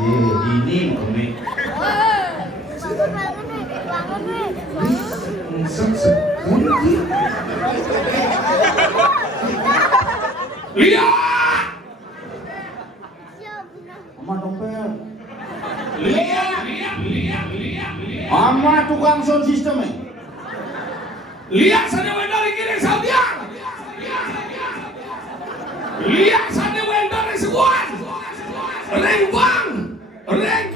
Ini kami. Lihat! Sama dompet. Lihat! Sama tukang sound system nih. Lihat sana wendor kiri sambiang. Lihat sana wendor sekuat. Reng bang, reng.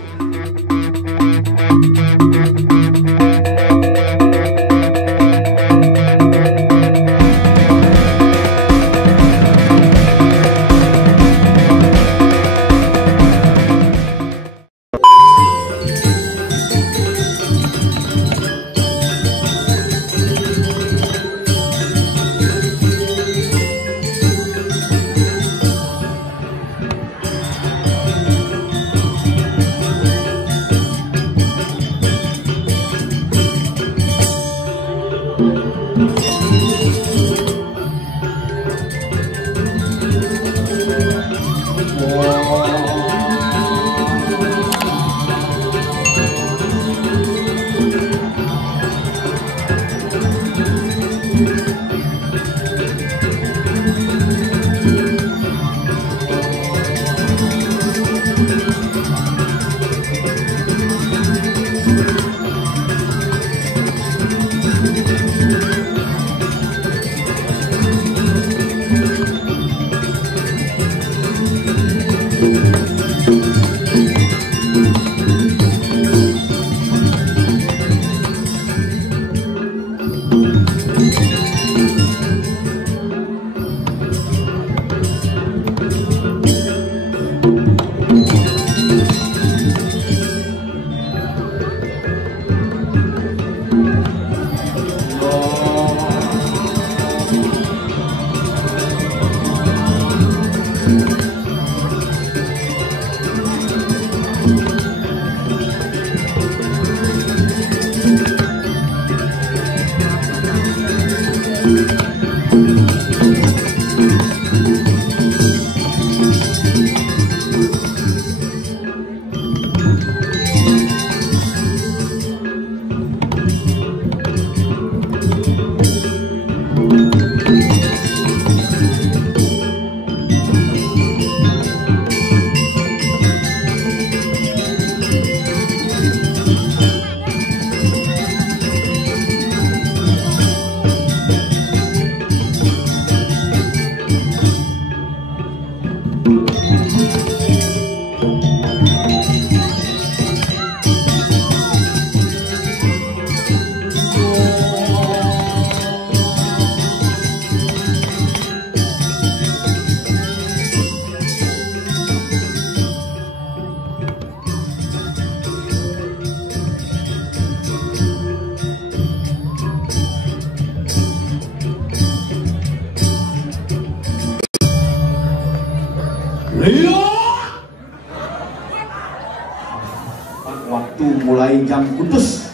Waktu mulai jam kudus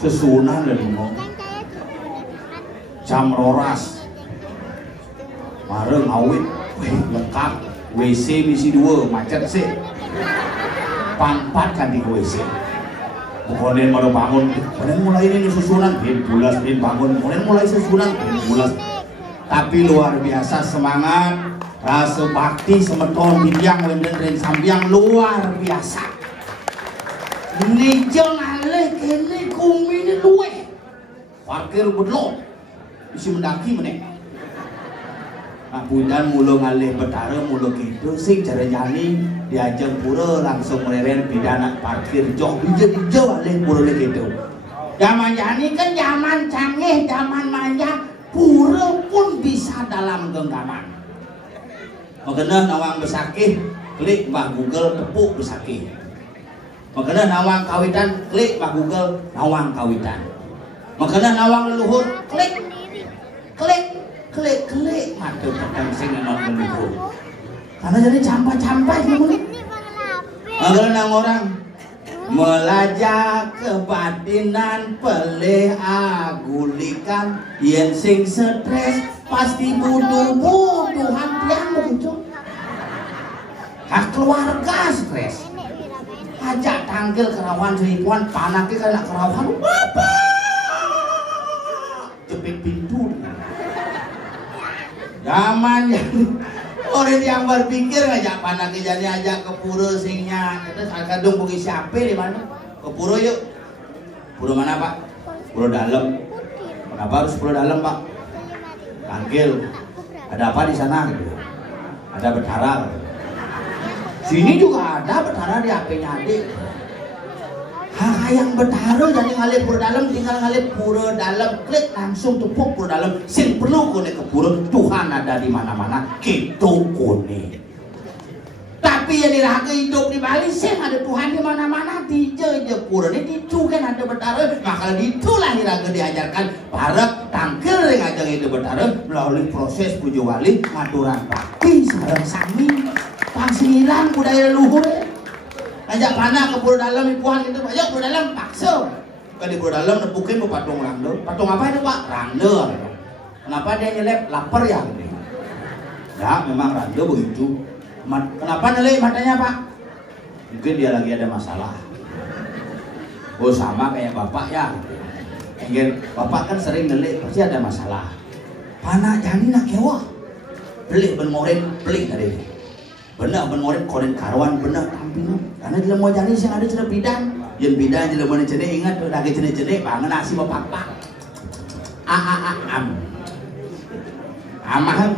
sesunan dan ngomong jam roras mareng awit lengkap WC misi 2 macet sih pan-pan kan di WC pokoknya baru bangun kemudian mulai ini susunan bulas bangun kemudian mulai susunan bulas tapi luar biasa semangat rasa bakti semeton biang wenden dan sambiang luar biasa. Ini jangan alih kene kumi ini luwe parkir bedlo isi mendaki meneh apundan mulu ngalih betara mulu gitu sing cara jani diajak pura langsung meleren pidana parkir jauh hijau alih pura gitu zaman jani kan zaman canggih zaman manja pura pun bisa dalam genggaman makanya nawang besakih klik Mbah Google tepuk besakih makanya nawang kawitan klik Mbah Google nawang kawitan makanya nawang leluhur klik matu petang sing non leluhur karena jadi campak-campak gitu makanya nang orang melajak kebatinan peleh agulikan yen sing stres pasti butuh-butuhan pian begitu keluarga stres. Ajak tangkil kerawan seribuan, panaknya kena kerawan, bapak jepit pintu. Zamannya orang yang berpikir ngajak panaknya jadi ajak ke pura singnya. Terus kadung pergi siapa di mana? Ke pura yuk. Pura mana pak? Pura dalam. Kenapa harus pura dalam pak? Tangkil. Ada apa di sana? Ada betara. Sini juga ada betara di HP-nya adik. Yang betara jadi ngalih pura dalam, tinggal ngalih pura dalam, klik langsung tepuk pura dalam. Sin perlu kone ke pura, Tuhan ada di mana-mana, gitu kone. Tapi yang diraga hidup di Bali, sin ada Tuhan di mana-mana, tija pura ini dicu kan ada betara, maka itulah diraga diajarkan para tangkil yang ngajak hidup betara melalui proses pujo wali, ngaturan bakti, sarang sami. Pangsilan budaya leluhur ajak panah ke pura dalam ipuan gitu ayo pura dalam paksa kan di pura dalam nepukin ke patung rande. Patung apa itu pak? Rande. Kenapa dia nyelip? Lapar ya? Ya memang rande begitu. Kenapa nyelip matanya pak? Mungkin dia lagi ada masalah. Oh sama kayak bapak ya. Mungkin bapak kan sering nyelip pasti ada masalah. Panah jani nak kewa beli benmorin beli tadi benar benmorin koren karuan benar tampil karena di lemah janis yang ada cerita bidan yang bidan di lemah cene ingat tuh lagi cene bangun nasi bapak amah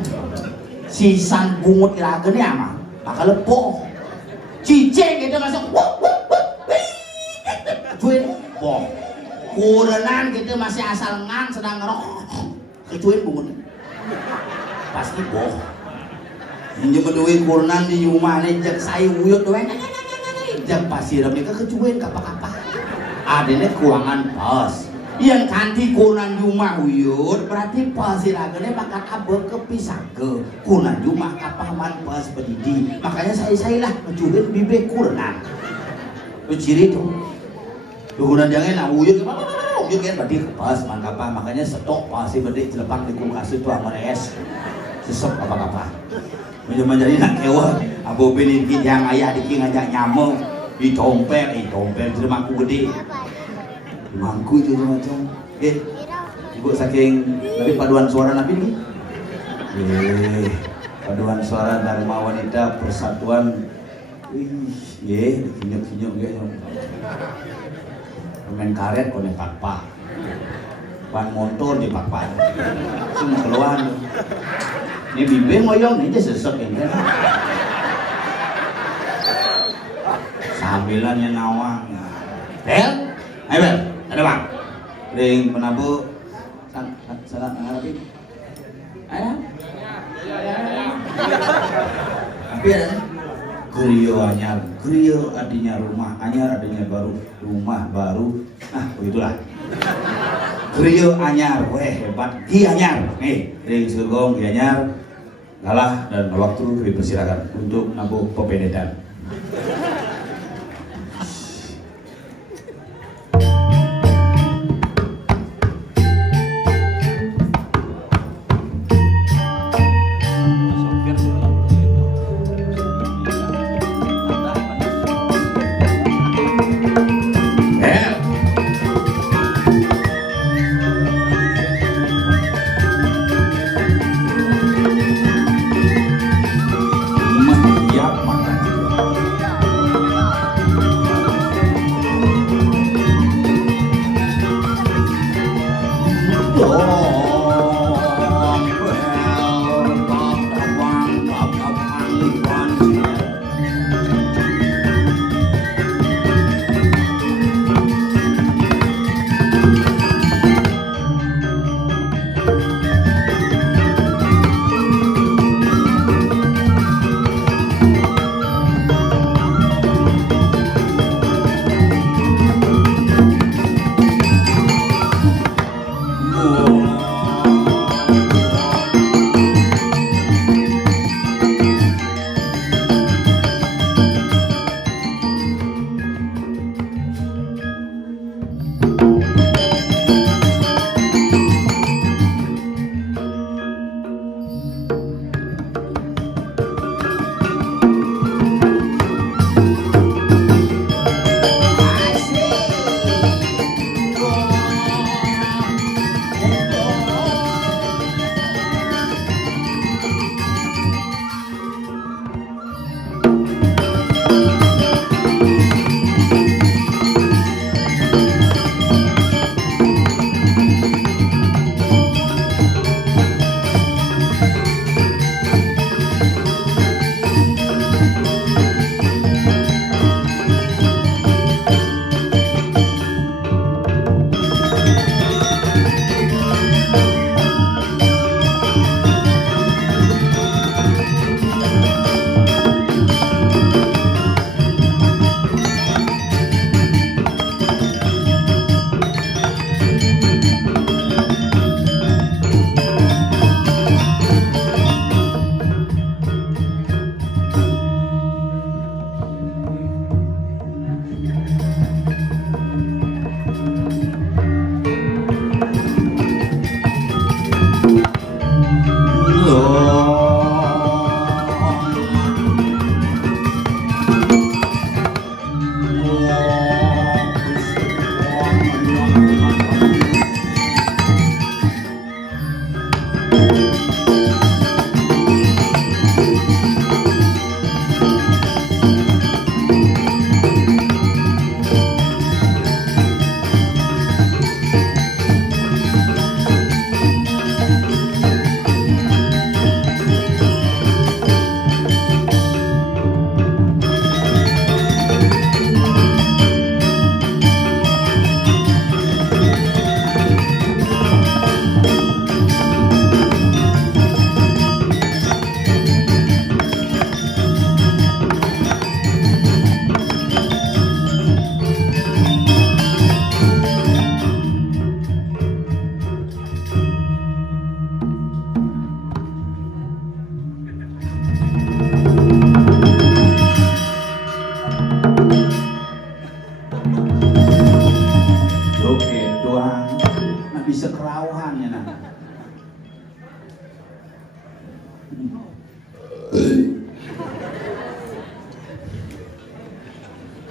sisan bungut ilaga nih amah bakal lepoh cicing gitu masuk cuin boh kurenan gitu masih asal ngang sedang ngerok kecuin bungut pasti boh ini menduit kurenan di rumah nih jak saya wuyut doang jak pasir mereka kecuin kapak-kapak adanya keuangan pas yang kanti kurenan rumah wuyut berarti pasir agaknya bakat abel kepisah ke kurenan rumah kapaman pas pedidi makanya saya lah kecuin bibir kurenan itu ciri tuh kurenan jangan nak wuyut wuyut kan berarti pas mangkapa makanya stok pasir bedek celepang di kulkas itu aman es sesep apa-apa menjadi nak kewa abu benefit yang ayah diki ngajak nyamuk di tompel di mangku gede di mangku itu macam ibu saking tapi paduan suara nabi nih paduan suara dharma wanita persatuan kinyuk gitu main karet kone pakpak ban motor di pakpak cuma keluar ini bimbing ngoyong ini aja sesek ini sambilannya nawang Bel, ayo Bel, ada bang ring penabu salah ngarapi ayo tapi ada Gerio anyar, Gerio artinya rumah anyar artinya baru rumah baru nah begitulah Gerio anyar, weh hebat Gi anyar, nih ring surgong Gi anyar kalah dan waktu dipersilakan untuk nabung pepedetan.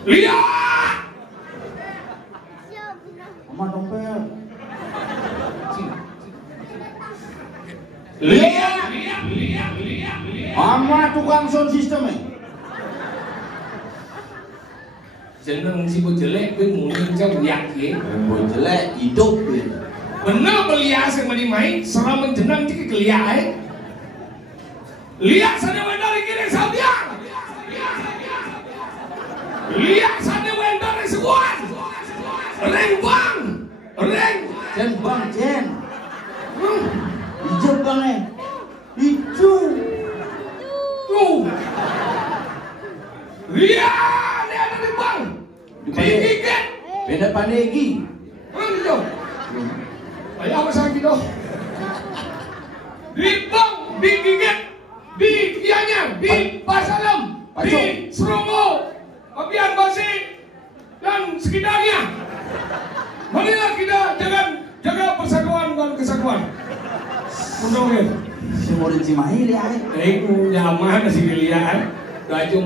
Lihat. Aman dompet. Lihat. Aman tukang sound system Jeneng si bocah jelek kuwi muni jam lihat ye. Bocah jelek hidup gitu. Bener belia sing main serem jeneng iki geliak ae. Lihat sana wendar iki ning Sambiang. Lihat sana wendar ning Seguan. Reng bang. Reng. Jen bang jen. Hijau bang hijau. Tuh. Lihat dia ada di bang. Digigit. Beda pandegi. Hijau. Ayo apa sakit doh? Di bang, digigit, di Gianyar, di Pasalem, di Serongo, Pabian Basi, dan sekitarnya. Marilah kita jaga persatuan dan kesatuan. Mendongeng. Semua di Cimahi lihat. Nyaman sih lihat. Maju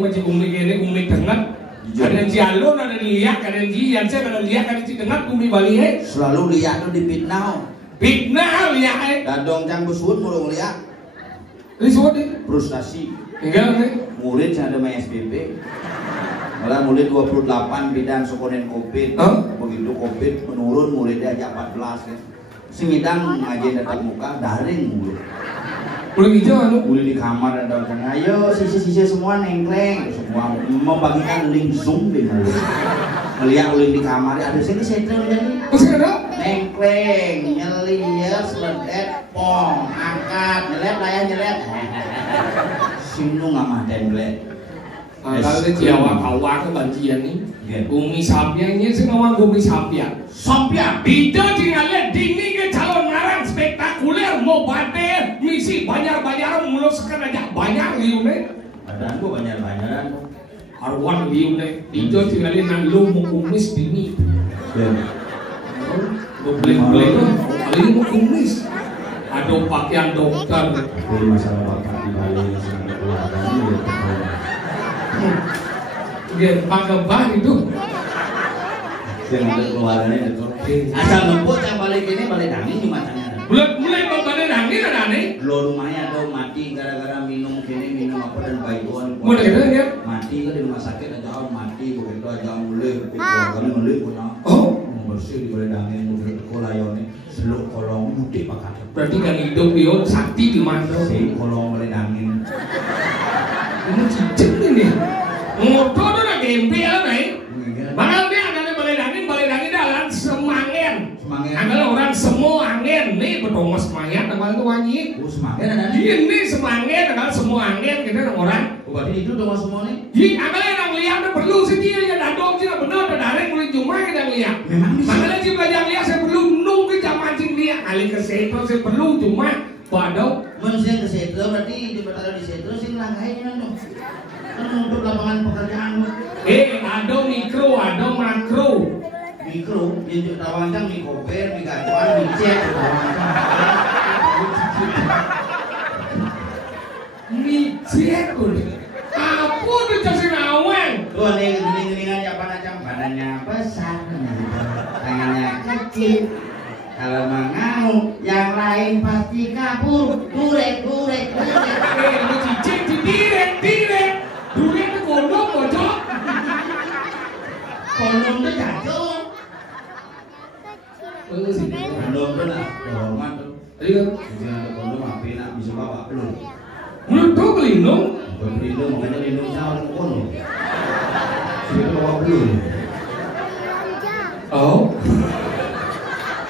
macam umi ini, umi tengah. Ada yang jalur, ada yang lihat, ada yang jian, saya ada lihat, ada yang tengah, umi balik. Selalu lihat tuh di fitnah. Fitnah lihat. Dadong cang busut mulu lihat. Disebut deh. Frustasi. Enggak nih. Murid yang ada main SPP. Malah murid 28 bidang sekonen COVID. Begitu COVID menurun muridnya aja 14 kan. Si midang ngaji datang muka daring murid. Boleh hijau anu? Boleh di kamar dan datang. Ayo sisi-sisi semua nengkleng. Semua membagikan link Zoom di murid. Melihat link di kamar ada sini setel jadi. Masih ada? Nengkleng, nyeliat, seledet, pong, angkat, nyelet, layar nyelet. Sinu ngamah template. Kalau di Jawa kawah ke bagian nih, bumi sapianya sih ngomong bumi sapia. Sapia. Itu tinggalnya dini ke calon ngarang spektakuler mau bate misi banyak memuluskan aja banyak liune. Badan gua banyak-banyakan. Arwan liune. Itu tinggalnya nang lu mau kumis dini. Beli kali mau kumis. Ada pakaian dokter. Ini masalah bapak di Bali sampai keluarga ini. Dia pakai bah itu. Jangan ada keluarganya itu. Asal ngebut yang balik ini balik angin cuma tanya. Mulai balik angin ada nih. Lo rumahnya atau mati gara-gara minum apa dan baikon. Mulai gitu ya? Mati kan di rumah sakit aja mati begitu aja mulai keluarganya mulai punya. Bersih di balik angin mungkin kolayone seluk kolong mudik pakai. Berarti kan hidup dia sakti di mana? Si kolong balik angin. Ini cicing ini. Motor tu nak gembel nih. Bakal dia ada balik angin dalam semangen. Ada orang semua angin nih bertongos semangen nama itu wanyi. Semangen ada nih. Ini semangen ada semua angin kita orang. Berarti itu dong semua nih. Iya, ada yang lihat perlu sih dia yang dadong sih benar ada daring mulai cuma kita lihat. Makanya sih belajar lihat saya perlu nunggu jam mancing lihat kali ke setro saya perlu cuma padau. Manusia ke setro berarti di berada di setro sih langkahnya dong. Untuk lapangan pekerjaan. Ada mikro, ada makro. Mikro, yang tawancang mie koper, mie gacuan, mie cek. Mie cek apa tuh casin awan? Tuh nih gening-geningan apa macam badannya besar, tangannya kecil. Kalau mengamuk, yang lain pasti kabur. Durek. Lu cicing direk. Durek itu kondom bocok. Kondom itu jatuh. Kondom itu lah, hormat tuh. Iya. Bisa ada kondom apa nak bisa bawa belum? Menurut tuh pelindung. Pelindung makanya lindung sama dengan kondom. Bisa bawa belum? Oh.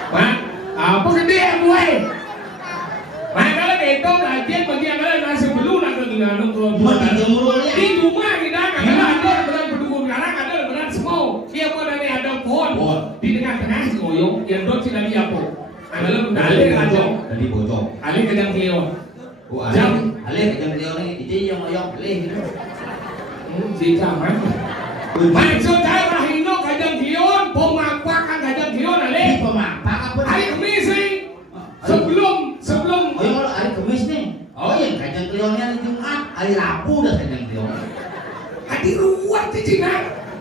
Pak, apa gede gue? Makanya itu kajian bagian kalian nasi belum nak dengan kalau Mati jemurnya. di rumah kita kadang ada beran pendukung sekarang ada beran semua. Dia pada nih ada pohon di tengah-tengah si oyong yang dot si lagi apa? Ada dalil aja. Dari bocor. Ali kadang kelion. Oh ali kejam beliau nih itu yang oyong ali gitu. Si caman. Maksud saya rahino kadang kelion, pemapakan kadang kelion ali. Pemapak apa? Hari Kamis sih. Sebelum. Oh yang kalau hari Kamis nih. Oh yang kadang kelionnya hari Jumat, hari Rabu udah kadang kelion. Hadi ruwet di Cina.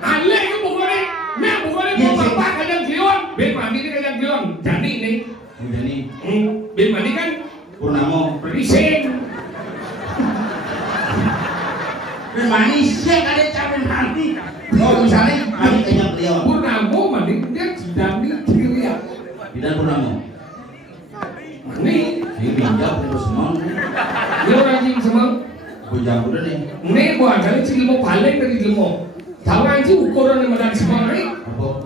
Ale itu pokoknya, nah pokoknya mau bapak kajang klion, ben mandi ini kajang klion, jadi nih. Jadi, Ben mandi kan Purnamo. berising. Ben mandi sih ada capek mandi. Oh misalnya mandi kajang klion. Purnamo mandi dia sedang di klion. Bidan Purnamo. Mandi. Ini pinjam terus semang. Dia rajin semang. Pinjam udah nih. Nih buat kali sih mau paling dari ilmu. Tahu aja ukuran yang menarik semang nih.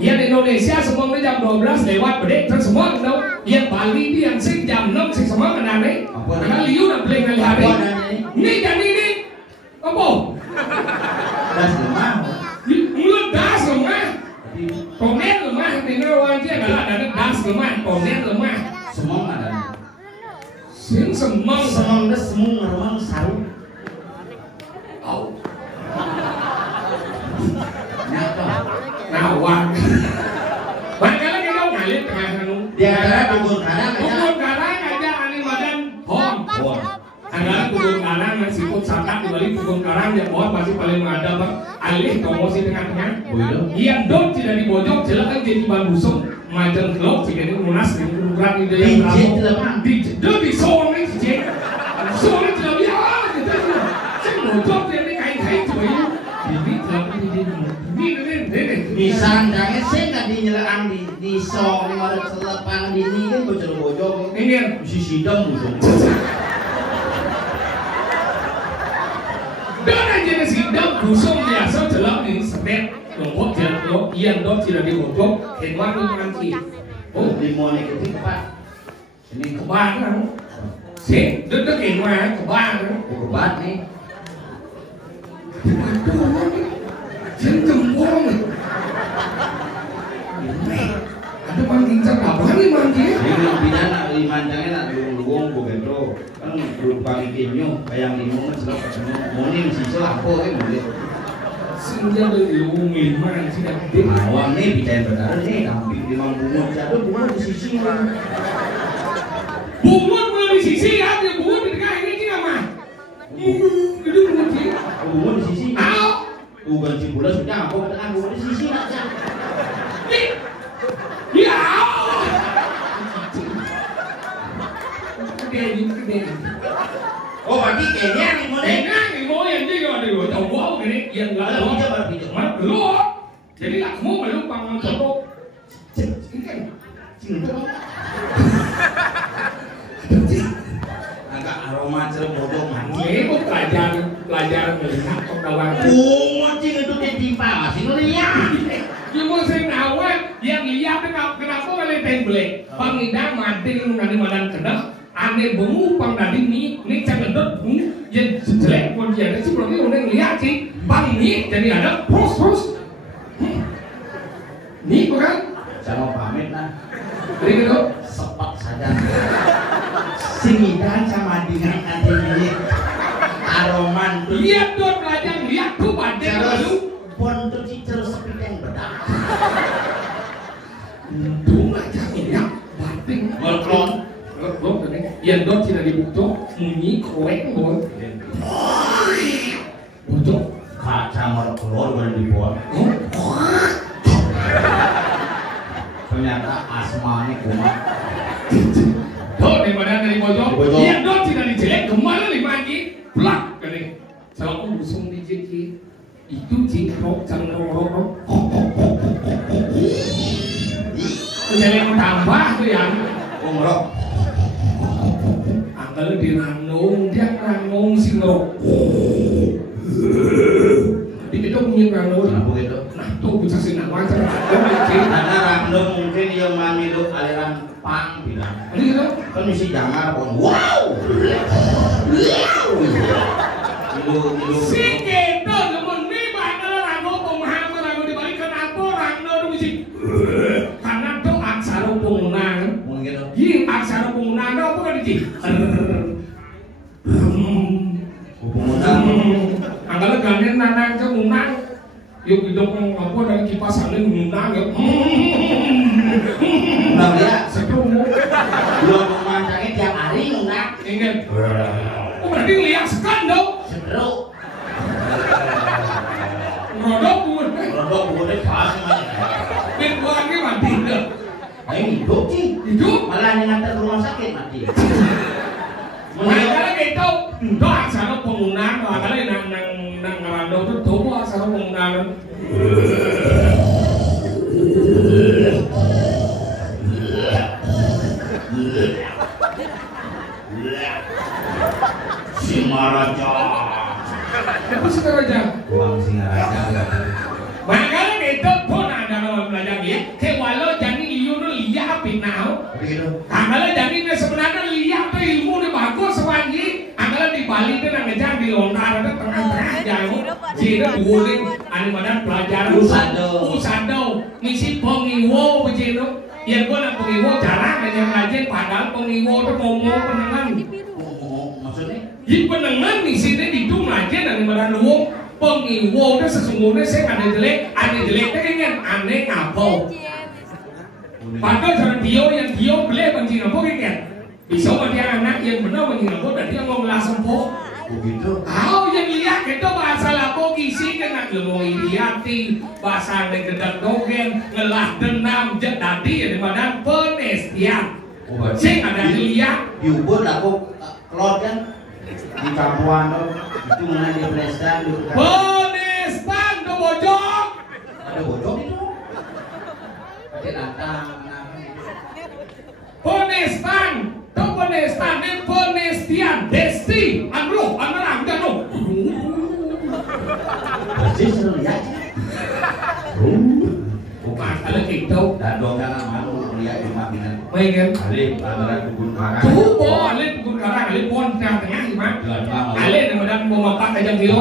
Yang Indonesia semang jam 12 lewat bedek terus semang tahu. Yang Bali di yang sih jam 6 sih semang ada nih. Karena liu nak beli kali hari. Nih jadi ini apa? Das lemah. Mulut das lemah. Komet lemah. Tinggal wajah adalah ada das lemah. Komet lemah. Semang ada. Sing semang. Semang das semung ngeremang saru. Oh. Nyata. Nawang. Makanya kita ngalir tengah anu. Dia ada kubur karang aja. Kubur karang aja ani badan hong. Adalah kubur karang meskipun sakat dibalik kubur karang yang pohon masih paling ada bang. Alih promosi tengah-tengah. Yang dot tidak dibojok jelas kan jadi bahan busuk. Macam kelop jika ini munas ini ukuran ide yang berlaku. Dia di soal ini sih. Soal ini tidak biar. Saya bojok dia ini kain-kain coba ini. Ini tidak ini. Misalnya saya nggak dinyelang di sok di mana selepan di ini kan bocor-bocor. Ini si sidang musuh. Dan aja di sidang busuk biasa jelas ini semet. Lompok jalan lo, ian dot tidak dibocok, hewan itu nanti. Oh, di mana itu kebat? Ini kebat kan? Sih, duduk hewan kebat. Kebat nih. Jangan jempol. Ada manggil apa nih manggil? Ini pidana limandangnya nak luwung bogendo. Kan belum pagi kinyo, bayang limo kan selap ketemu. Moni mesti selapo kan boleh. Senja dari luwung mana sih dah gede. Awang nih bicara benar nih, tapi di bunga jatuh bunga di sisi. Bunga di sisi ya, dia bunga di dekat ini sih nama. Itu bunga sih. Bunga di sisi. Ayo. Bukan si bulan sudah apa dengan bunga di sisi aja. Ya. Gede. Oh, berarti kayaknya nih mau deh. Nih mau yang dia ada yo, tahu gua begini yang enggak Kalau ada. baru pinjam. Mat lu. Jadi lah kamu perlu pangan jorok. Ini kan. Agak aroma jeruk bodoh mandi. Ini pelajaran melihat pengetahuan. Oh, cing itu timpa masih ngeliat. Ya mau saya nawar yang lihat kenapa kalian tembelek. Pangidang mati nungani madan kena. Ane bengu pang tadi ni cakendot yang jelek pun jadi sih berarti udah ngeliat sih. Pang ni jadi ada pros. Ni bukan? Sama pamit nah. Jadi gitu. Sepak saja. Singidan sama dengan nanti aroman tuh. Lihat tuh pelajar lihat tuh pada lalu. Pon tuh terus seperti yang bedak. Untung aja lihat batin. Golklon. Golklon ini. Yang dot tidak dibutuh bunyi korek boy. Butuh. Kaca mau keluar baru dibuat. Ternyata asmanya kumat. Tuh daripada dari pojok. Yang dot tidak dijelek kemana nih lagi? Plak kali. Kalau aku busung di jeki. Itu cintrok jangan rorok. Jelek tambah tuh yang. Umroh. Angkel di ranung dia ranung singrok. Di itu punya ranung. Kenapa gitu? Nah tuh bisa sinawang cara. Karena random mungkin yang menghidup aliran pang bilang. Ini gitu. Kan mesti jangan pun. Wow. Si kita namun ni bakal ranung pemahaman ranung dibalik kenapa ranung mesti. Karena tuh aksara pengunang. Iya aksara pengunang apa kan itu? Angkala ganyan nanang sa unang. Yung bidong apa dari kipas angin unang ya. Unang dia. Sedo mo. Belum memandangnya tiap hari unang. Ingat. Oh berarti ngeliat sekan dong. Seru. Rodok pun. Rodok mondok bukannya pas namanya. Ben buangnya mati deh. Ayo hidup sih. Hidup? Malah yang ngantar ke rumah sakit mati. Makanya gitu, itu acara penggunaan, makanya nang ngerando itu tuh acara penggunaan. Singaraja. Apa Singaraja? Uang Singaraja. Makanya gitu, pun ada orang belajar ya. Kayak walau jadi liu nu liya pinau. Begitu. Anggalan jadi ini sebenarnya liya tuh ilmu ni bagus sewangi. Anggalan di Bali itu nang ngejar di lontar itu tengah-tengah jauh. Jadi buurin, anu badan pelajaran. Usado, misi pengiwo begitu. Ya gua nak pengiwo jarang hanya ngajen padahal pengiwo itu ngomong penengan. Maksudnya? Di penengan di sini di itu ngajen dari badan luwung. Pengiwo itu sesungguhnya saya ada jeleknya kan aneh ngapau. Padahal cara dia beli benci ngapau kan. Bisa dia anak yang benar benci ngapau dan dia ngomong langsung po. Begitu. Kau yang lihat itu bahasa lapo kisi kena ngomong iriati bahasa negedek dogen ngelah denam jadi daripada penestian. Saya ada lihat. Diubur lapo kelot kan di Kapuan itu mana di Prestan di Penistan ke bojong. ada bojong itu ada datang Penistan ini penestian desti anu jatuh persis lu lihat bukan ada gitu dan dongan malu lihat di Makinan pengen alih antara kebun karang tuh alih kebun karang alih pohon tengah-tengah gimana alih dengan mau mapak aja kilo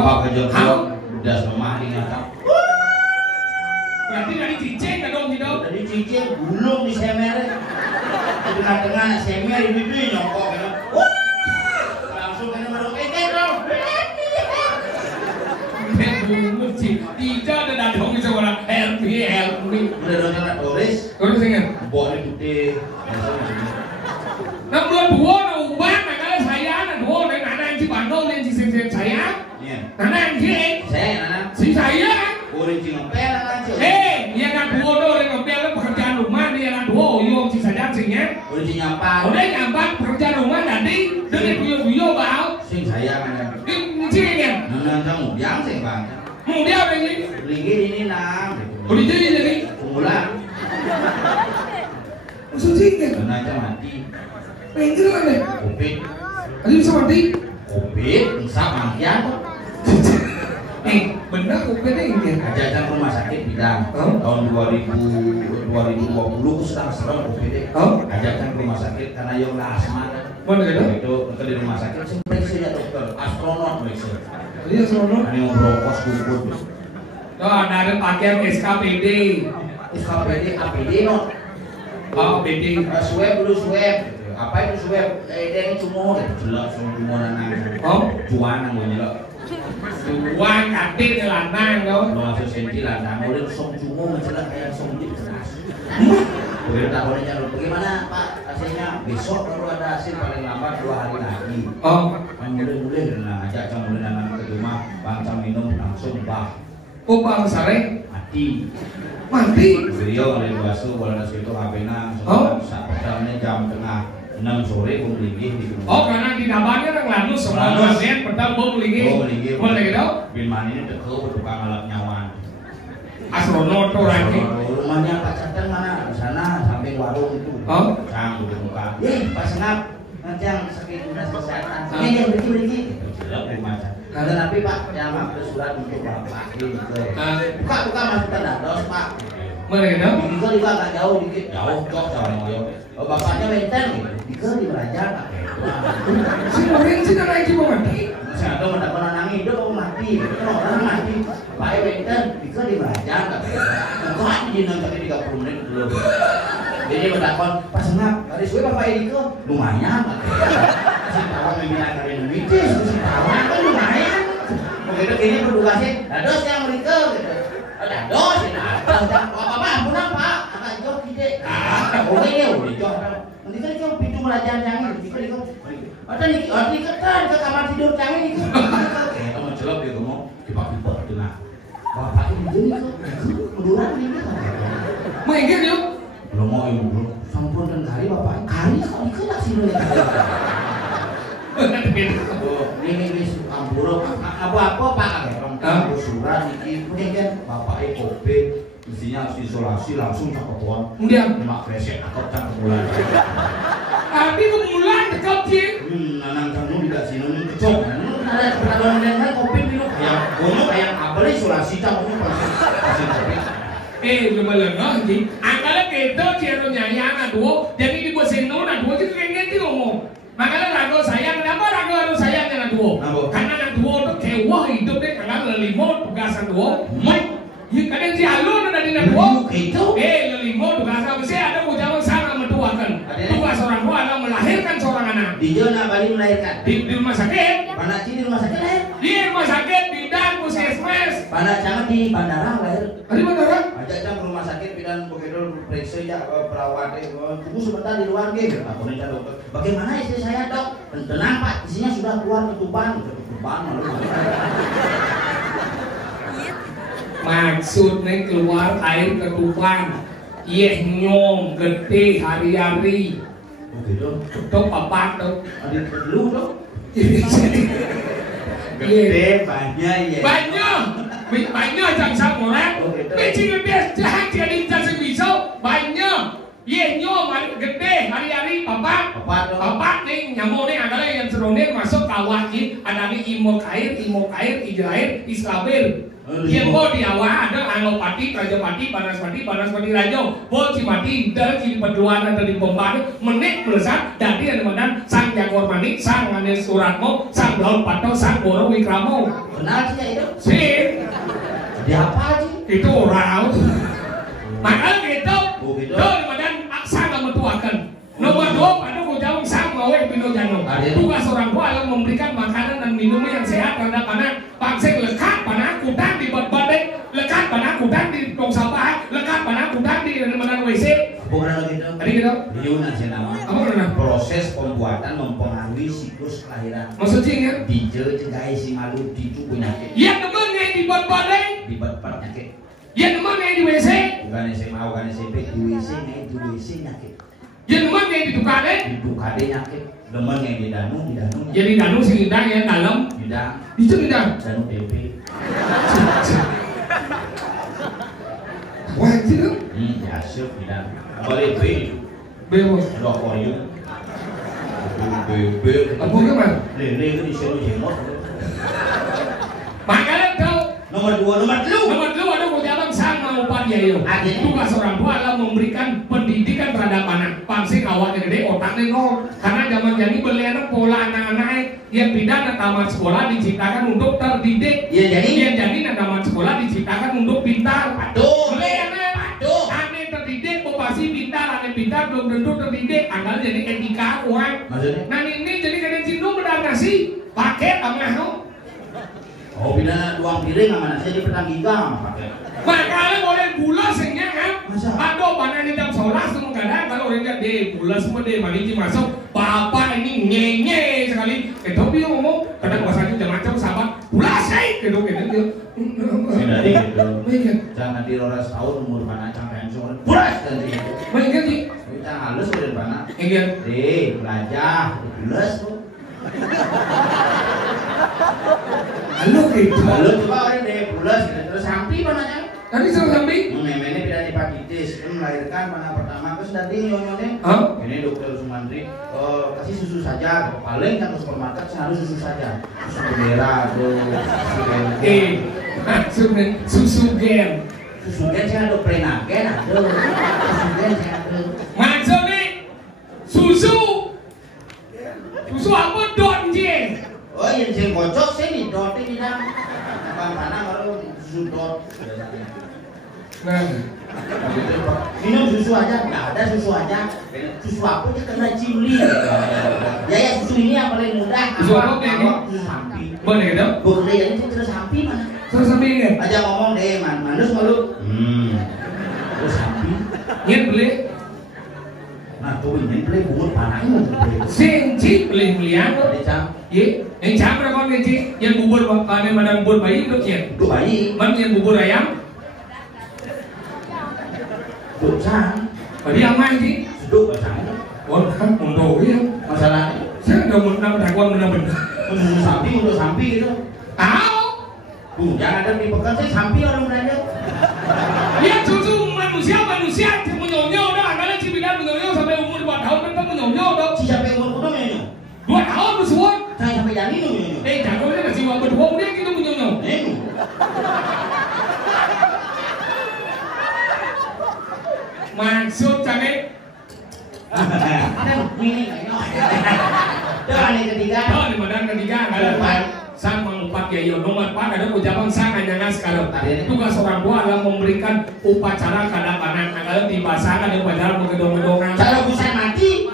das lemah di ngatap berarti dari cicing kan dong gitu dari cicing gulung di semer di tengah-tengah semer ini nyokok kan langsung kena marung dong tidak ada datang bisa orang help me udah dong tulis terus ingat boleh putih 6 bulan 2 na ubah na kala saya na 2 na nanang si Bandung dan si Sen saya nanang si saya boleh ngepel aja dia kan 2 do dia ngepel pekerjaan rumah dia kan 2 yung si Sadam singnya boleh nyapa udah nyampak pekerjaan rumah tadi dia buyo bau sing saya kan cingnya nanang kamu yang sing bang mau dia apa ini lagi ini nang boleh jadi pulang maksud cingnya nanang aja mati pengen kan deh Covid tadi bisa mati Covid bisa mangkian benar Covid ini ajakan rumah sakit bilang tahun 2020 aku sedang serang Covid ajakan rumah sakit karena yang asma mana itu ke di rumah sakit periksa dokter astronot periksa iya astronot ini mau brokos kubur ada pakaian SKPD APD not APD swab dulu swab apa itu swab ini cuma jelas cuma nanang cuan yang nyelok cuan katin lanang kau langsung senti lanang udah som cuma menjelak kayak som di keras udah tahunya bagaimana Pak hasilnya besok baru ada hasil paling lambat 2 hari lagi mulai ajak cang mulai nanang ke rumah bangsa minum langsung bah bang sare mati beliau oleh basuh bola nasi itu HP-na saat pertamanya jam tengah 6 sore aku melingih di rumah karena di dapatnya nang lalu semua pasien pertama mau melingih boleh gitu bin mani ini deket bertukang alat nyawan astronot tuh lagi rumahnya Pak Canten mana di sana samping warung itu cang udah muka Pak Senap nanti yang sakit dinas kesehatan yang beri jelek rumah kalau tapi Pak jangan surat untuk Bapak buka masuk tanda dos Pak mana gitu juga agak jauh dikit jauh bapaknya benten gitu di Meraja Pak si orang sih naik di mati saya tuh mendapat nangis dia mau mati orang mati Pak benten di Meraja Pak kok aja di nonton 30 menit dulu jadi mendapat Pak Senap hari suwe Bapak itu lumayan Pak si tawa memilih kali numitis si tawa kan lumayan begitu gini berdugasi dados yang mereka gitu dados apa ampun Pak agak jauh gitu oke ya udah jauh nanti kan jauh pintu melajang jangan gitu ada nih kan ke kamar tidur jangan gitu kamu mencelok gitu mau dipak-dipak tengah Pak bapak ini jadi keduran ini kan. Mungkin yuk. Belum mau ibu belum. Sampun kan kari bapak. Kari kok dikena sini. Ini ampura apa Pak kan surat iki punya kan bapak kopi mestinya harus isolasi langsung tak ketuan kemudian mak resek akap tak kemulan tapi kemulan cekap sih nanang kamu tidak sini kecok ada peraturan yang kopi minum kayak apa isolasi tak kamu pasti kopi belum sih angkanya kita cero nyanyi aduh jadi dibuat seno aduh itu kayak gitu ngomong makanya ragu sayang, kenapa ragu harus sayang dengan duo? Karena anak duo itu kewah hidup deh, karena lelimo tugasan duo. Ya kadang si alun ada di duo. Lelimo tugasan mesti ada ucapan sana mentuakan. Tugas orang tua adalah melahirkan seorang anak. Di mana balik melahirkan? Di rumah sakit. Mana sih di rumah sakit lahir? Di rumah sakit, bidan, puskesmas. Mana jangan di bandara lahir? Di bandara? Ajak jam ke rumah sakit bidan begitu periksa ya perawat tunggu sebentar di luar gitu. Aku minta dokter. Bagaimana istri saya dok? Tenang Pak, isinya sudah keluar ketuban lalu. Maksudnya keluar air ketuban. Iya nyom gede hari-hari. Begitu. Dok papat dok. Ada perlu dok? Gede banyak ya. Banyak jam orang. Kecil biasa jahat jadi jasa bisa banyak. Iya nyom gede hari-hari papat nih nyamuk nih adalah yang seronok masuk kawat ini ada nih imo kair ijrair islabir. Yang mau di awal ada Anglopati, Rajapati, Banaspati, Raja. Bol Cimati, dari Peduan atau di Bombay, menik melesat dari ada mana sang Jagor Manik, sang Manis Suratmo, sang Daun Pato, sang Boro Wikramo. Benar sih itu? Sih. Di apa sih? Itu orang. Makanya gitu. Tuh di mana sang metuakan. Nomor 2 ada kujawang sang mawe pino jano. Tugas orang tua adalah memberikan makanan dan minum yang sehat terhadap anak. Pangsek lekat pada kudang di badai, lekat pada kudang di tong sampah, lekat pada kudang di mana WC. Bukan gitu. Tadi gitu. Diunan sih nama. Apa namanya? Proses pembuatan mempengaruhi siklus kelahiran. Maksudnya? Dijel cegah si malu dicu penyakit. Yang temen yang di badai. Di badai nyakit. Yang temen yang di WC. Bukan SMA, bukan SMP, di WC nih, di WC nyakit. Yang temen yang di Dukade. Di Dukade nyakit. Demen yang di Danu. Jadi Danu sing indang yang dalam. Bidang. Itu indang. Danu PP. Wah itu? Ya siap bidang. Boleh B. Bebas. Dok koyuk. B. Apa kemana? Lele itu disuruh jemot. Makanya kau. Nomor 2, nomor 3 ada ucapan sang maupan yayo. Tugas orang tua adalah memberikan pendidikan terhadap anak. Pangsing awalnya gede, otaknya nol. Karena zaman jadi belian pola anak-anak yang pindah ke taman sekolah diciptakan untuk terdidik. Yang jadi taman sekolah diciptakan untuk pintar. Aduh. Aneh terdidik, pasti pintar, aneh pintar belum tentu terdidik. Anggal jadi etika orang. Maksudnya? Nah ini jadi kadang cindung benar nasi paket sama Oh, bila doang piring sama nasi di petang giga pakai. Makanya boleh gula sehingga kan? Masa? Aduh, mana di jam sholat semua kadang kalau orang lihat deh gula semua deh mari masuk. Bapak ini nyenye sekali. Tapi dia ngomong kadang bahasanya macam sahabat gula sih gitu. Tidak gitu. Jangan di roras tahun umur mana sampai pensiun. Bulas nanti. Mainkan sih. Kita halus udah mana? Iya. Belajar bulas tuh. Halo gitu. Halo coba orang deh bulas terus sampai mananya? Tadi suruh sampai? Memangnya tidak hepatitis, melahirkan mana pertama terus nanti nyonyone. Ini dokter Sumantri kasih susu saja. Paling kan ke supermarket harus susu saja. Susu merah tuh. Susu gen. Susu gen saya ada prenagen ada. Susu gen saya ada. Maksudnya susu apa dot je? Oh yang saya kocok saya nih dot ini dah. Bang tanah baru susu dot. Nah, minum susu aja, nggak ada susu aja. Susu apa dia kena cili. Ya susu ini yang paling mudah. Susu apa ini? Susu sapi. Boleh gitu? Boleh yang itu terus sapi mana? Terus sapi ini? Aja ngomong deh, manus malu. Terus sapi. Nyen beli. Nah tuh ini beli bungut panahnya. Senci beli belian. Iya, yang siapa kon kecil? Yang bubur pakai madam bubur bayi itu kian. Bubur bayi. Man yang bubur ayam? Dosa. Tadi yang mana sih? Seduk dosa. Wah, untuk ya. Masalah. Saya udah mendakwang benar-benar. Untuk sampi itu. Tahu? Jangan ada di pekan sih sampi orang berada. Ya cucu manusia menyonyo dah. Karena Cibidan menyonyo sampai umur 2 tahun kan menyonyo dah. Si sampai umur kudu nyonyo. 2 tahun bersuara. Saya sampai jadi nyonyo. Jagonya masih mau berbohong dia kita menyonyo. Maksud kami. Doa nih ketiga. Oh, di mana ketiga? Sang mengupat ya, nomor 4 ada ucapan sang hanya sekarang. Tugas orang tua adalah memberikan upacara kadang-kadang. Kalau dibasahkan ada upacara menggedong-gedongan. Kalau bisa mati.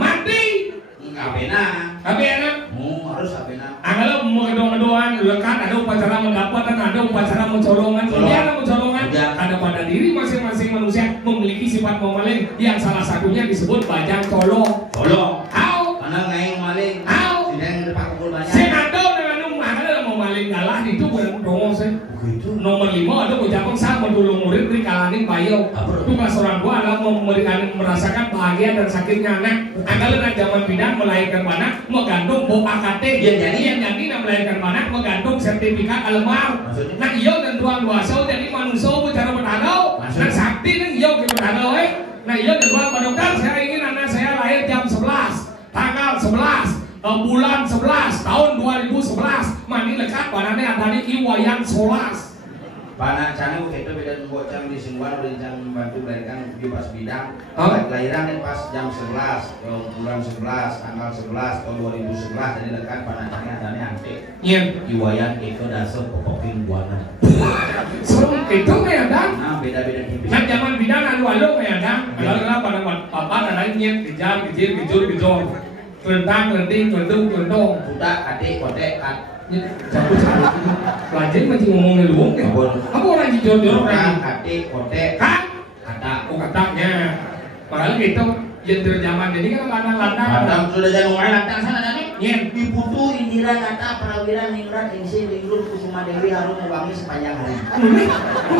Enggak benar. Harus benar. Kalau menggedong-gedongan lekat ada upacara mendapat dan ada upacara mencolongan. Ada mencolongan. Ada pada diri masing-masing manusia memiliki sifat memaling yang salah satunya disebut bajang colong. Tahu? Karena ngaing maling. Tahu? Tidak yang depan pukul banyak. Maling galah itu bukan dongong sih. Nomor 5 ada ucapan sang mendulung murid di kalaning bayo. Tugas orang tua adalah merasakan bahagia dan sakitnya anak. Anggalan zaman bidan melahirkan anak menggantung bok AKT. Yang jadi melahirkan anak menggantung sertifikat alemar. Nah iyo dan tuang luasau jadi manusia bicara bertadau. Nah sakti dan iyo ke bertadau Nah iyo dan tuang Pak Dokter saya ingin anak saya lahir jam 11 tanggal 11 bulan 11 tahun 2011 mani lekat padanya ada di Iwayan Solas Panak canu kita beda bocang di Singwan udah jam bantu melahirkan di pas bidang lahiran pas jam 11 bulan 11 tanggal 11 tahun 2011 jadi lekat panak canu adanya ante Iwayan itu dasar popoking buana serem itu kayak ada nah beda-beda tipis nah zaman bidang alu-alu kayak ada kalau pada papa ada lainnya kejar kejur kelentang, kelenting, kelentung, kelentong budak, adik, kotek, kat pelajaran masih ngomongin luang ya? Apa orang jujur-jujur orang? Adik, kotek, kat? kata Katanya padahal gitu yang terjaman jadi kan ladang-ladang ladang sudah jangan ngomongin ladang sana nih Diputu Indira Kata Prawira Ningrat Insya Linglur Kusuma Dewi Harum Mewangi sepanjang hari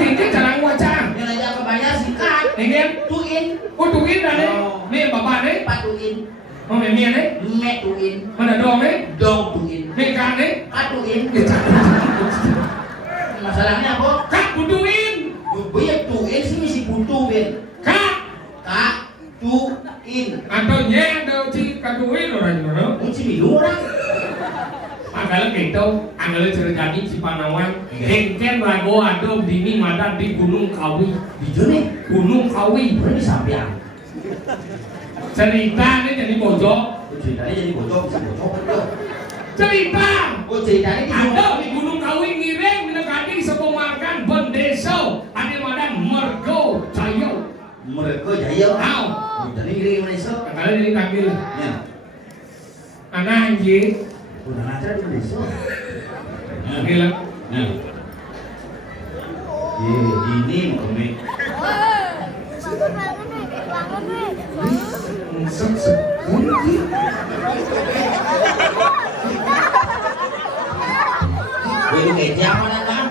ini jarang wajah yang aja kebayar singkat ini tuin tuin ada nih bapak nih patuin mau mie nih tuin mana dong nih dong tuin kan nih patuin masalahnya apa? Kak butuhin banyak tuin sih misi butuhin kak tuin atau atau katuin orang mana? Mesti minum orang Anggalan gitu, anggalan terjadi di Panawan Hengken Rago ada dini madan di Gunung Kawi di mana? Gunung Kawi Berarti sampean cerita ini jadi bojok ceritanya jadi bocok cerita ceritanya ada di Gunung Kawi ngiring mendekati sepemarkan bendeso ada madan Mergo Cayo Mergo Cayo jadi ngiring Indonesia anggalan jadi tampil anak anjing udah ngajar di Indonesia gila ini mami Gue kayak siapa datang?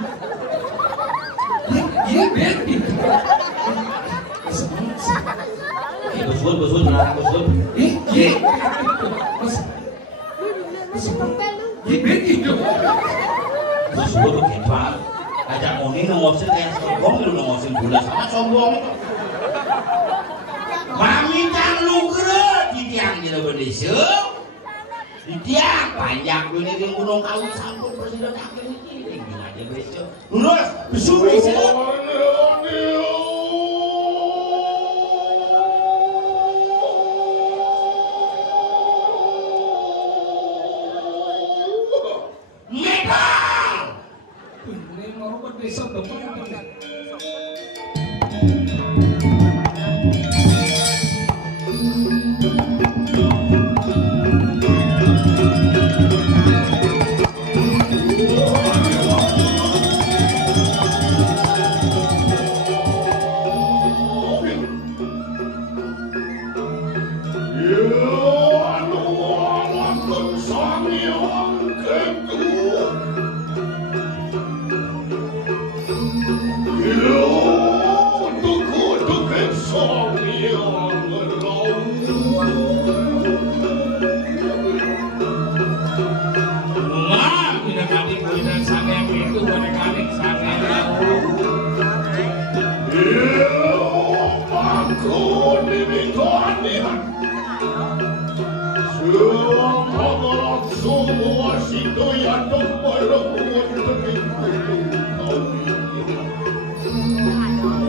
Besul, betul. Besul begitu. Ajak Oni ngosin kayak sombong lu ngosin bola sama sombong. Mami kan lu gerak di tiang di Indonesia. Di tiang panjang gue di Gunung Kawi sampun presiden akhir ini aja besok. Lurus, besul besok. Besok depan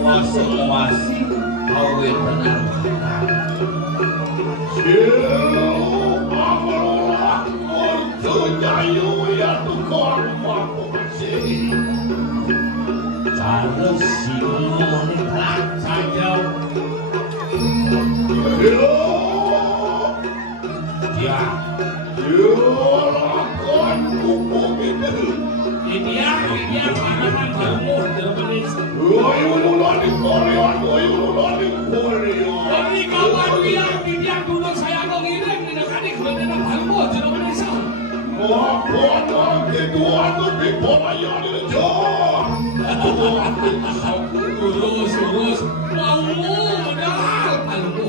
masing-masing awet benar. Charles Simon saja. Ya, ini parahan kamu terus. Ini kawan dia dulu saya ngirim di dekat di kelenteng kamu terus. Urus mau modal kamu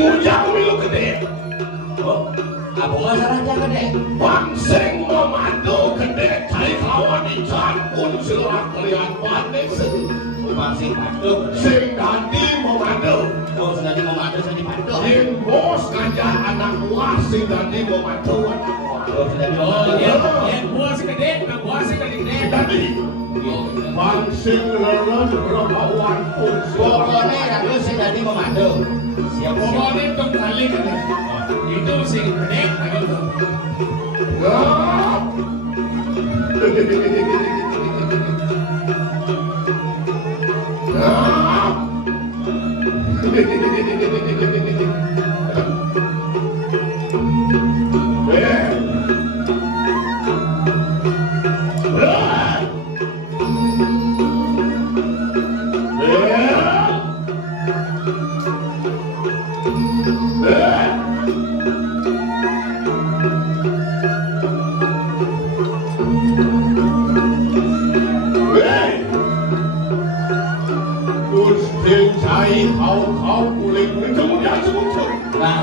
Ujang milu gede. Oh, abang masalah gede. Bangseng memandu gede, cari kawan di campur silang kalian panik. Bangseng mandu, sing dadi memandu. Oh, sing dadi memandu, sing dimandu. Sing bos ngajak anak buah, sing dadi memandu. Oh, sing dadi memandu. Yang buah sing gede, anak buah sing gede. Dadi. Bangseng lelen berbawan pun. Pokoknya aku sing dadi memandu. Pokoknya itu kali gede. Itu sing gede, aku tuh.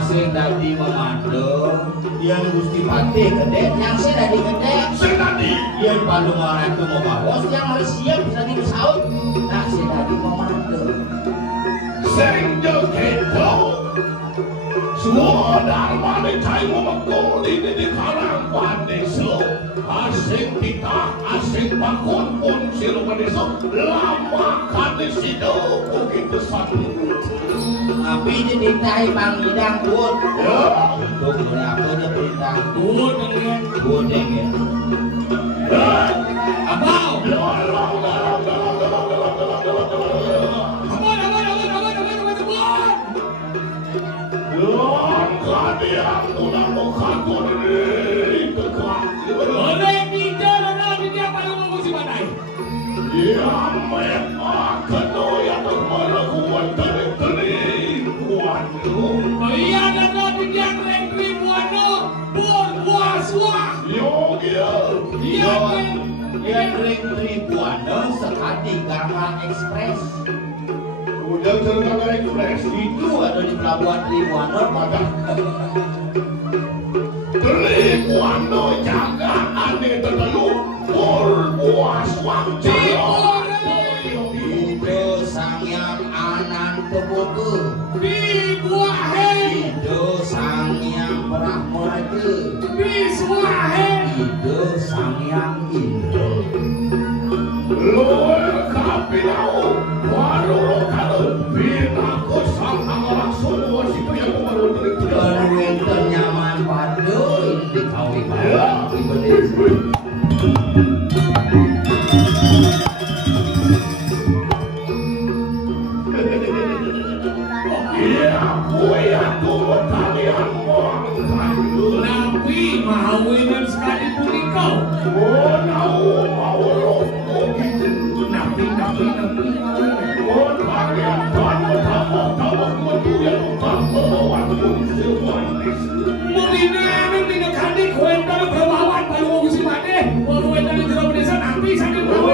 Sing dadi memandu yang Gusti Patih gede, yang sing dadi gede sing dadi yang Bandung orang itu mau bawos yang harus siap bisa disaut. Nah sing dadi memandu sing jogedo semua darmane cai memekul di karang padeso asing kita asing bakun pun silu padeso lama kali sido begitu satu. Tapi dimintai Bang Bidang Bud. Untuk berapa dia perintah Bud dengan Bud dengan. Abang. Ribuan sekali Garma Express. Udah Garma Express itu ada di pelabuhan Ribuan pada Ribuan jaga aneh terlalu berbuas waktu itu sangyang anan kebuku dibuahe itu sangyang perah mereka bisuahe itu sangyang Indo Lord Kapinau sang orang semua situ yang membaru Ternyaman padu ini dikawin barang ibu desa. Iya, gue aku kalian Nabi mahawinan sekali punika. oh mau Nabi. oh kalian kamu dia membawa semua Mulina mina kali kwenta berbawan baru mau si mane. Baru kwenta di jero desa Nabi sambil bawa.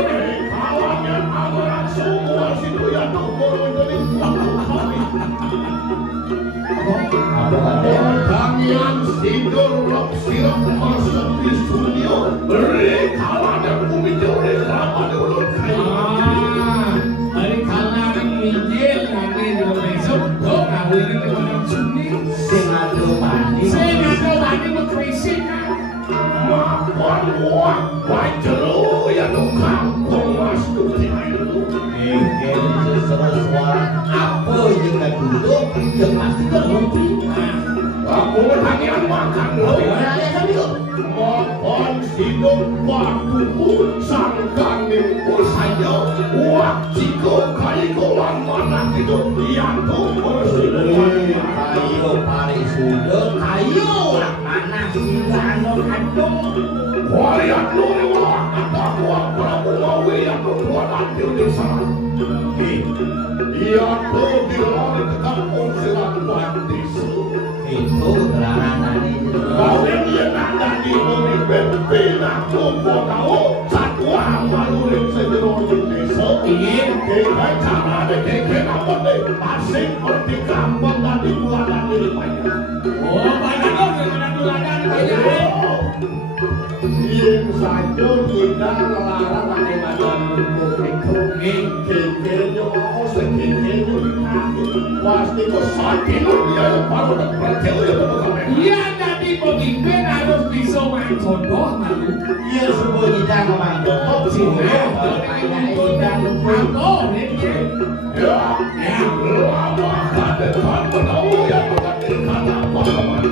kawannya orang semua situ yang nomor dari kalian tidur siap masuk di studio beri kawan yang bumi jauh lama dulu Hari kalangan minjil nanti di besok do kawinan di mana suni. Sengado bani. Saya nggak tahu tadi mau krisis kan. makan uang wajero yang lo kampung masuk di itu Ini sesuatu apa yang nak duduk yang masih terhenti. aku kalian makan lo Mana ada sambil? makan hidup waktu sangkan nipu saja waktu kaikolan mana itu yang tunggu Kayu pari sudah kayu lah mana sila no kandung. kalian lo lewat apa kuat prabu mawe yang berkuatan di sana ia tuh dilari ke kampung silat Bandis Itu gelaran ini. kau yang ada di bumi berbeda kumpul kau satu malu yang sejauh desa Iya. kita cara kita apa deh masih seperti kampung tadi bulan dari banyak Oh, banyak dong dengan tuladan banyak. yang saja tidak melarang ada badan hukum itu kekenya mau sekekenya pasti kau sakit dia yang baru dapat ya bukan Iya, tadi pemimpin harus bisa main contoh malu. Iya semua kita ngomong top sih. ya lama kada kan tahu ya bukan kata apa segala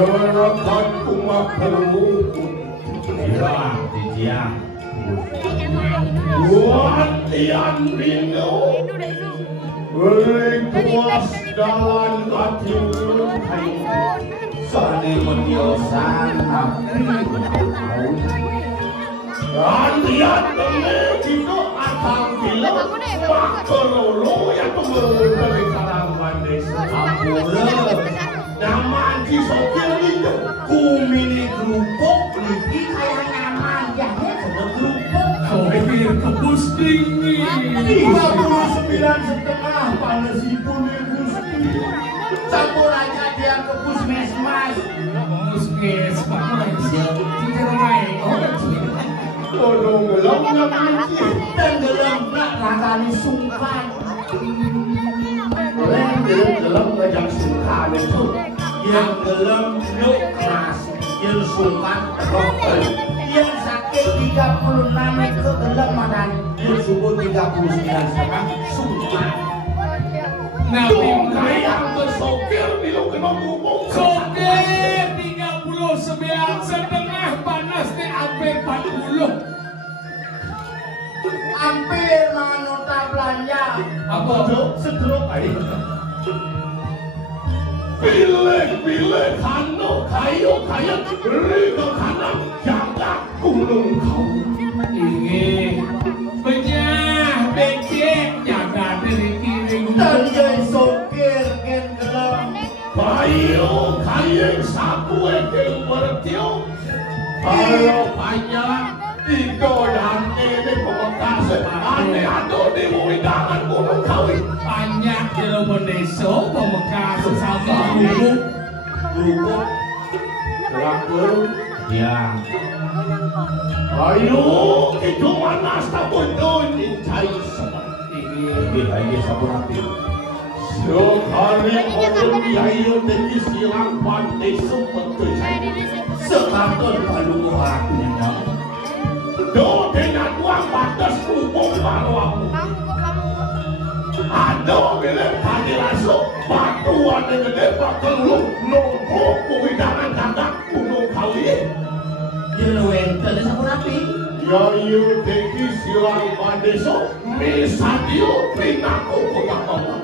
Rekan kumah berlutut. Iya, diam. Latihan bino. Beri tuas dalan hati lukai. Sane mediosan tapi Latihan bino itu akan bilang makelolo yang kemudian dari kalangan desa. Nyaman di sopir itu kumini kerupuk lagi kayak nyaman jahnya sudah kerupuk Sopir kebus dingin 39,5 panesipun Gusti campur aja dia kebus mes-mas Muskes Pak Cicer main kodong gelap ngapain dan gelap nak rasanya sungkan gelap ngajak sungkan itu yang gelap nuk keras yang sungkan rokok yang sakit 36 itu gelap madan yang subuh 39,5 sungkan Nabi kayak bersopir bilang kena ngomong Sopir 39,5 panas teh hampir 40 hampir manota belanja Apa? Sedruk aja Pilih kano kayu Riga kanan jaga gunung kau Ini Bejah becek jaga dari kiri Dan jadi sopir gen gelam Kayu sapu ekel bertiup Kalau banyak Iko dan ini pemekas Ane ada di widangan gunung kau Banyak Cirebon Desa pemekas sama Kerupuk Kelapur ya Ayo, itu mana sabun cai seperti lebih lagi sapu rapi. sekali orang ayo dari silang pantai seperti sekatun palu aku yang do dengan uang batas kubung baru ada bilang tadi langsung batuan yang gede bakal lu nombok kuidangan kandang gunung kali Yeluwen tadi sapu rapi. ya iya deki silang pandeso misadio pinaku kota kota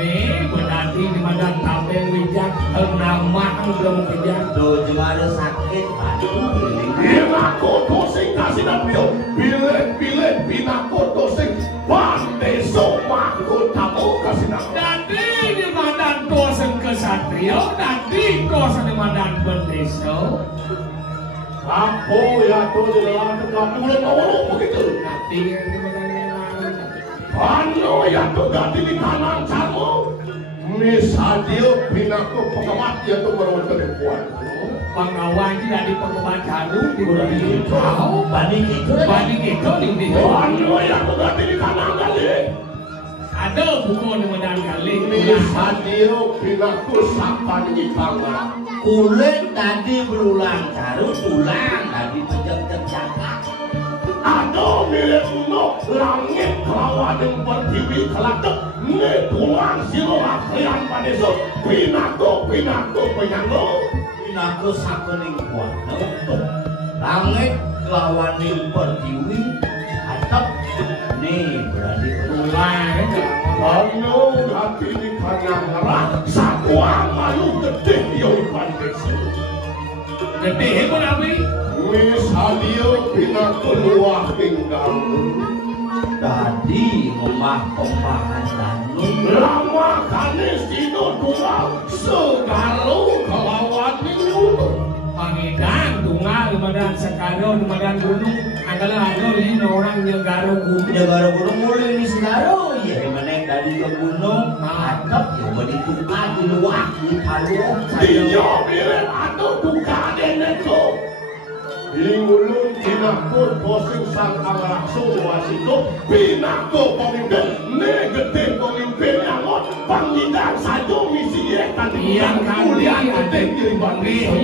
Nih berarti di Madan Tabeng Wijak nama belum kejak Do jemare sakit aduh. pinaku tosing kasih napio bilet pinaku tosing pandeso maku tamu kasih napio Dadi di Madan Tosen Kesatrio Dadi Tosen di Madan Berdeso aku ya tuh di dalam kamu belum mau begitu Dadi di Madan Nelang Ano ya tuh ganti di kanan kamu misadio pinaku pengamat ya tuh baru terpuan Pengawan dari pengemban jarum di bulan itu Banding itu banding itu di ano ya tuh ganti di kanan kali ada buku di Madan kali misadio pinaku sampan di kanan kulit tadi berulang jarum ulang tadi pejak-pejak jangka. Aduh milik uno langit kelawan yang berdiri kelakep ngetulang silolah kalian pada so pinaku penyango Pinaku sakening kuat langit kelawan yang berdiri atap nih berarti ulang Ano hati di kanan ngerah sakuang malu gede yoi pandesi gede pun abi misalio pinaku luah tinggal tadi omah-omahan danun lama kanis dino tunggal segalo kelawan minggu Pangidan tunggal di Madan Sekaro di Madan Gunung adalah ada ini orang yang garo gunung Negara gunung mulai ini segaro ya mana tadi ke gunung atap ya begitu di luar di palu Iyo bilen atau buka deneko Ingulun tinakut posing sang angrakso wasito Pinako pemimpin negede pemimpin yangot Pangidan saja misi yekan yang ganti gede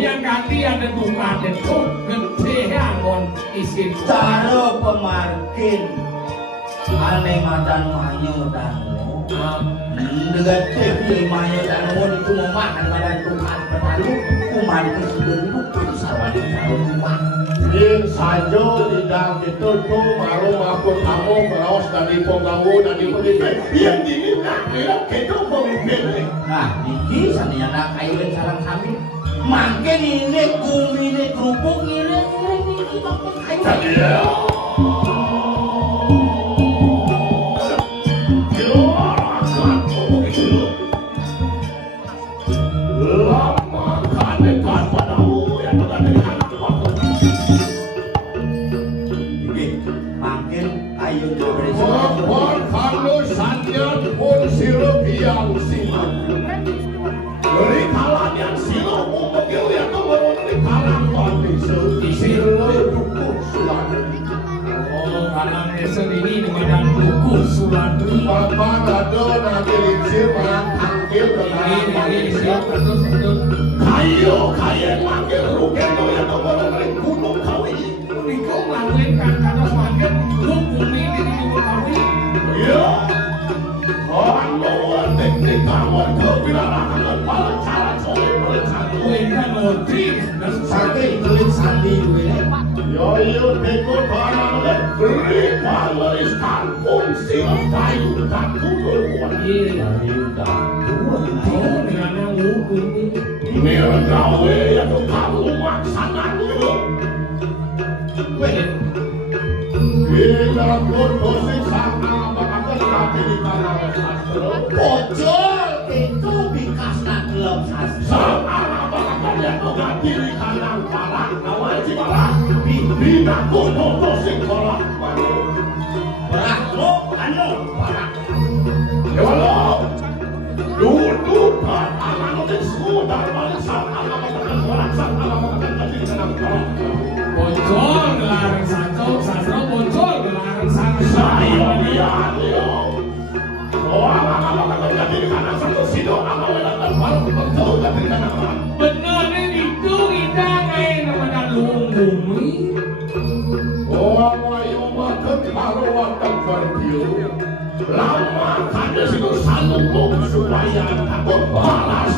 yang ganti ada tunggal itu gede angon isi cara pemarkin aneh madan manyu dangu Dengan TV Maya dan Nuhun itu memakan badan Tuhan berlalu kuman kesedenduk sawadi rumah. Yen saja tidak ditutup marung aku tamu berawas dari penggawu dan pemimpin yang diminta tidak kita pemimpin. Nah, ini saniana kayu sarang kami. Makin ini ini kerupuk ini kayu. Jadi kayu manggil rugen yang nomor gunung kawi. Kau manggil kan karena manggil hukum ini di gunung kawi. Ya, orang luar teknik kawan kebilarangan pada cara soleh berencana. Bukan ngerti. Sate ikutin sandi juga ya. Yo tekut barang beri palariskan fungsi kayu dan tulur kuat. Kayu dan Oh, dengan yang hukum ini. Gawe yang kamu maksanakan dulu. Bila kursi sama bakal tapi di tanah sastra. Bocor itu bikas nak gelap sastra. Sama bakal yang mengganti di tanah parang awal cibalang. Bina kursi kolak baru. Berak lo, anu berak. Dewa duduk kan anak notik semudar balik sama anak orang sama anak kasih senang kolak. Bocor gelarang sastra bocor gelarang sastra. Saya lihat yo. Orang jadi di kanan satu sido amal dan baru betul jadi di kanan. Benar itu kita kayak nama bumi. Orang ayo makan baru akan pergi. Lama kan di situ salung supaya takut balas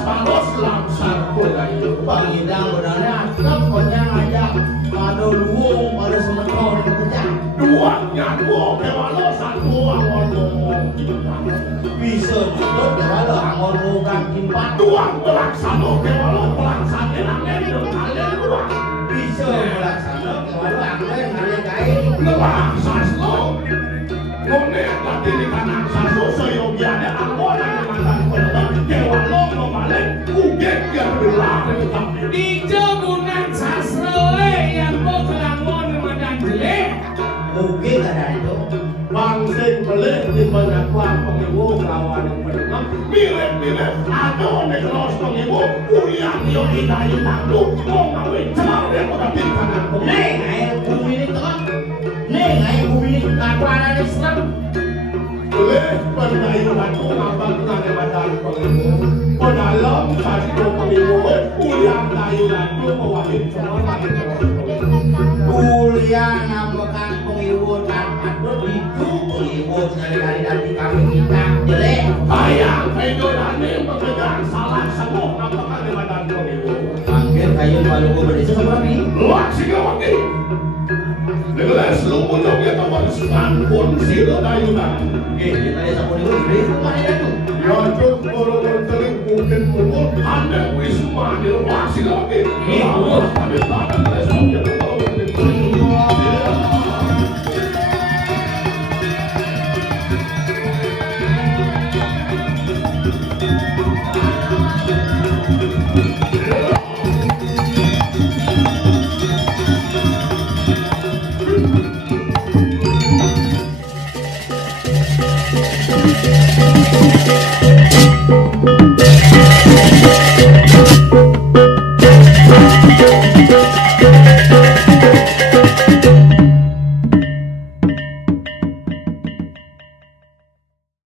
langsar pulayu. Pangidang benarnya pokoknya ngajak pada luung pada semeton kerja. Duanya gua kewalo satu awal ngomong Bisa juga kewalo angor mugang kimpat. Tuang pelaksana kewalo pelaksana nangen dong kalian luang. Bisa melaksana kewalo angler ngalian kain. Luang saslo. Ngonek lagi di kanan saslo seyogianya angor yang mantan penelan kewalo ngomalen ugek yang berlari tapi Di jamunan sastra yang mau kelangon ramadan jelek. Mungkin ada itu. Bangsing belik di penyakuan pengibu kawan yang penengam mirip-mirip ada negros pengibu uliang yo hidai taklu mau ngawin cemal yang udah di kanan Nih, air bumi ini teman. Nih, air bumi ini kapanan Islam. belik pendayuan ngabang nane badan pengibu pedalam sasdo pengibu uliang dayuan lu mewakil cemal lagi Kuliah ngambekan pengiwun dan adut itu pengiwun sekali-kali dari kami kita jelek. ayang pedolane mengejar salah semua ngapakan di badan pengibu Panggil kayu baru berdesa seperti luak sigawangi Negeles lu punyoknya teman sekanpun sila dayunan kita desa pengiwun beri rumah itu. Yajud kalau berteling mungkin pukul anda wisma di luar silapin lalu pada tangan